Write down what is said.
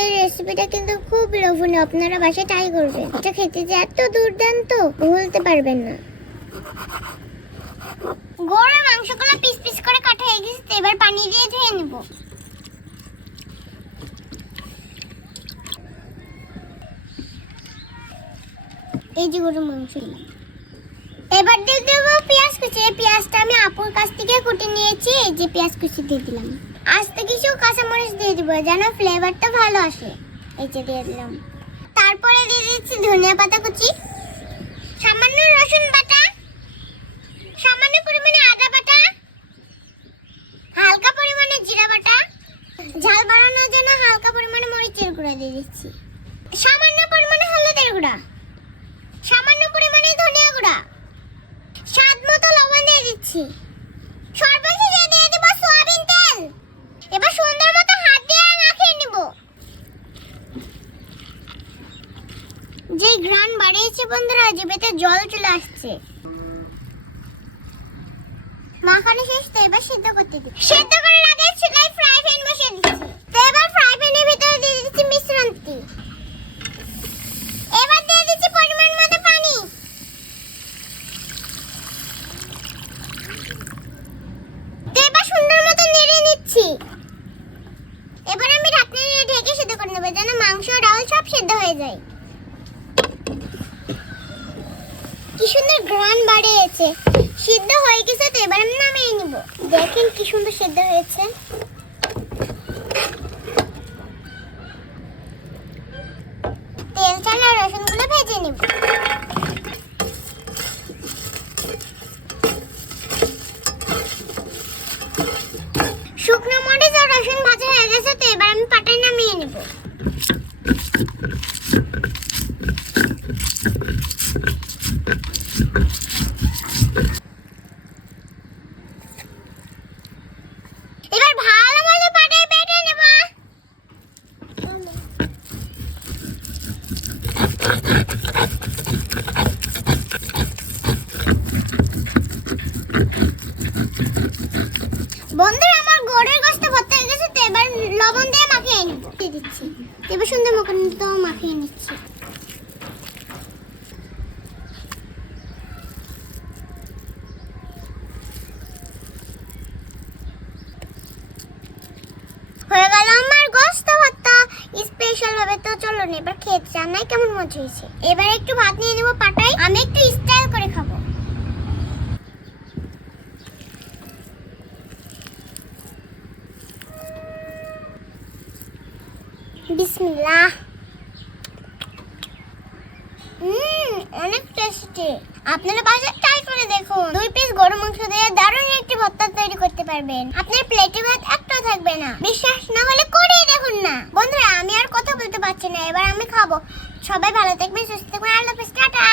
এই রেসিপিটা কিন্তু খুব লোভনীয়, আপনারা বাসায় ট্রাই করবেন। এটা খেতে যে এত দুর্দান্ত ভুলতে পারবেন না। গরুর মাংসগুলো পিস পিস করে কাটা হয়ে গেছে, এবার পানি দিয়ে ধুয়ে নিব। এই যে গরুর মাংস, এবার দিয়ে দেবো পেঁয়াজ কুচি। এই পেঁয়াজটা আমি আপুর কাছ থেকে কুটে নিয়েছি। এই যে পেঁয়াজ কুচি দিয়ে দিলাম। আস্তে কিছু কাঁচামরিচ দিয়ে দিব যেন ফ্লেভারটা ভালো আসে। এই যে দিয়ে দিলাম। তারপরে দিয়ে দিচ্ছি ধনিয়া পাতা কুচি, সামান্য রসুন বাটা, সামান্য পরিমাণে আদা বাটা, হালকা পরিমাণে জিরা বাটা, ঝাল বাড়ানোর জন্য হালকা পরিমাণে মরিচের গুঁড়া দিয়ে দিচ্ছি, সামান্য পরিমাণে হলুদের গুঁড়া, সামান্য পরিমাণে ধনিয়া গুঁড়া, স্বাদ মতো লবণ দিয়ে দিচ্ছি। সর্বশেষে দিয়ে দেব সয়াবিন তেল। এবার সুন্দর মতো হাত দিয়ে মাখিয়ে নিব। যে ঘ্রাণ বাড়িয়েছে বন্ধুরা, জিভেতে জল চলে আসছে। মাখানো শেষ, তো এবার সিদ্ধ করতে দিই। সিদ্ধ করার আগে চুলায় ফ্রাই প্যান বসিয়ে দিচ্ছি। তো এবার ফ্রাই প্যানের ভিতরে দিয়ে দিচ্ছি মিশ্রণটি। এবার দিয়ে দিচ্ছি পরিমাণ মতো পানি। তো এবার সুন্দর মতো নেড়ে নিচ্ছি। এবার আমি ঢাকনা দিয়ে ঢেকে সিদ্ধ করে নেব যেন মাংস ডাল সব সিদ্ধ হয়ে যায়। কি সুন্দর ঘ্রাণ বাড়িয়েছে, সিদ্ধ হয়ে গেছে। তো এবার আমি নামিয়ে নিব। দেখেন কি সুন্দর সিদ্ধ হয়েছে। তেল ছাড়া রসুনগুলো ভেজে নিব। শুকনো মরিচ আর রসুন ভাজা হয়ে গেছে। তো এবার আমি পাটায় নামিয়ে নিব। এবার ভালো মতো পাটায় বেটে নেব। বন্ধুরা, আমার গরুর গোশত ভর্তা হয়ে গেছে। তো এবার লবণ দিয়ে মাখিয়ে নিব। দিয়ে দিচ্ছি। এবার সুন্দর মতো মাখিয়ে নিচ্ছি। হয়ে গেল আমার গোশত ভর্তা স্পেশাল ভাবে। তো চলুন এবার খেয়ে জানাই কেমন মজা হয়েছে। এবার একটু ভাত নিয়ে নেব পাটায়। আমি একটু স্টাইল করে খাবো। বিসমিল্লাহ। অনেক টেস্টি। আপনারা বাসায় ট্রাই করে দেখুন। 2 পিস গরুর মাংস দিয়ে দারুণ একটি ভর্তা তৈরি করতে পারবেন। আপনার প্লেটে ভাত একটা থাকবে না। বিশ্বাস না হলে করেই দেখুন না। বন্ধুরা, আমি আর কথা বলতে পারছি না, এবার আমি খাবো। সবাই ভালো থাকবেন, সুস্থ থাকবেন। আল্লাহ হাফেজ, টাটা।